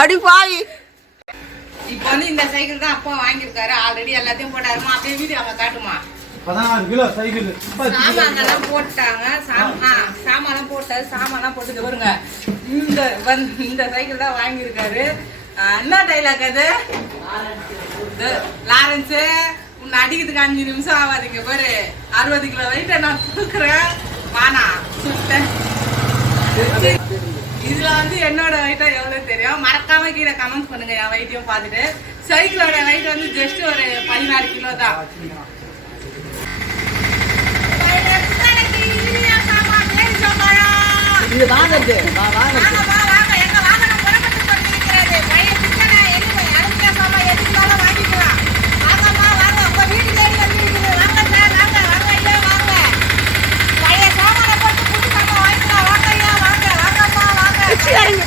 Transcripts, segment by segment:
அடி பாவி. இப்போ வந்து இந்த சைக்கிள் தான் அப்பா வாங்கியிருக்காரு. ஆல்ரெடி எல்லாத்தையும் போட்டாருமா? அப்படியே வீடியோ அவங்க காட்டுமா? பதினாறு கிலோ சைக்கிள் சாமான்லாம் போட்டாங்க. சாமா சாமான்லாம் போட்டாரு. சாமான்லாம் போட்டு வருங்க இந்த வந்து இந்த சைக்கிள் தான் வாங்கியிருக்காரு. என்ன டைலாக் அது? இது, லாரன்ஸ் உன்னை அடிக்கிறதுக்கு அஞ்சு நிமிஷம் ஆகாதீங்க பாரு. அறுபது கிலோ வெயிட்ட நான் தூக்குறேன். வானா சுட்டேன். இதுல வந்து என்னோட வெயிட்டும் எவ்வளவு தெரியும்? மறக்காம கீழே கமெண்ட் பண்ணுங்க என் வெயிட்டையும் பார்த்துட்டு. சைக்கிளோட வெயிட் வந்து ஜஸ்ட் ஒரு பதினாறு கிலோ தான். இது வாங்குறது வா வாங்குறது Yeah.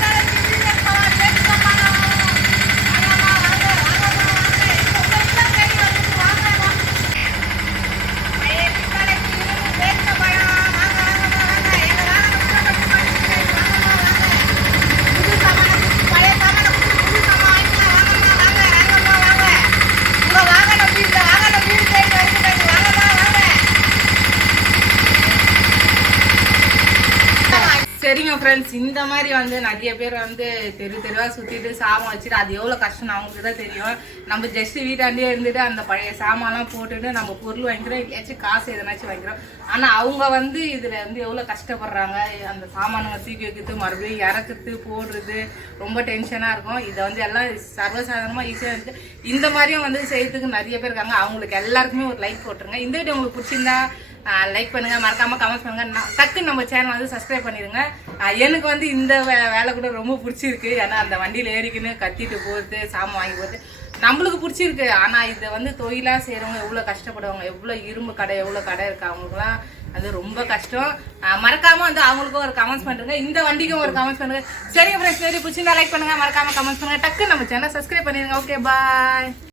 சரிங்க ஃப்ரெண்ட்ஸ் இந்த மாதிரி வந்து நிறைய பேர் வந்து தெரு தெருவாக சுற்றிட்டு சாமான் வச்சுட்டு அது எவ்வளோ கஷ்டம் அவங்களுக்கு தான் தெரியும். நம்ம ஜஸ்ட் வீட்டாண்டே இருந்துட்டு அந்த பழைய சாமான்லாம் போட்டுட்டு நம்ம பொருள் வாங்கிக்கிறோம் இல்லையாச்சும் காசு எதனாச்சும் வாங்கிக்கிறோம். ஆனால் அவங்க வந்து இதில் வந்து எவ்வளோ கஷ்டப்படுறாங்க. அந்த சாமானுங்க தூக்கி வைக்கிறது மறுபடியும் இறக்குறது போடுறது ரொம்ப டென்ஷனாக இருக்கும். இதை வந்து எல்லாம் சர்வசாதாரணமாக ஈஸியாக இருந்துச்சு இந்த மாதிரியும் வந்து செய்யறதுக்கு நிறைய பேர் இருக்காங்க. அவங்களுக்கு எல்லாருக்குமே ஒரு லைக் போட்டுருங்க. இந்த வீடியோ உங்களுக்கு பிடிச்சிருந்தா லைக் பண்ணுங்க மறக்காம கமெண்ட் பண்ணுங்க. நான் டக்குன்னு நம்ம சேனல் வந்து சப்ஸ்கிரைப் பண்ணிடுங்க எனக்கு வந்து இந்த வே- வேலை கூட ரொம்ப பிடிச்சிருக்கு. ஏன்னா அந்த வண்டியில் ஏறிக்கின்னு கத்திட்டு போகிறது சாமான் வாங்கி போகிறது நம்மளுக்கு பிடிச்சிருக்கு. ஆனால் இதை வந்து தொழிலாக செய்கிறவங்க எவ்வளோ கஷ்டப்படுவாங்க? எவ்வளோ இரும்பு கடை எவ்வளோ கடை இருக்கு? அவங்களுக்குலாம் அது ரொம்ப கஷ்டம். மறக்காமல் மறக்காம வந்து அவங்களுக்கும் ஒரு கமெண்ட்ஸ் பண்ணுங்க. இந்த வண்டிக்கும் ஒரு கமெண்ட்ஸ் பண்ணுங்க. சரி அப்புறம் சரி பிடிச்சிருந்தா லைக் பண்ணுங்க. மறக்காம கமெண்ட்ஸ் பண்ணுங்க. டக்கு நம்ம சேனல் சப்ஸ்கிரைப் பண்ணிடுங்க ஓகே பாய்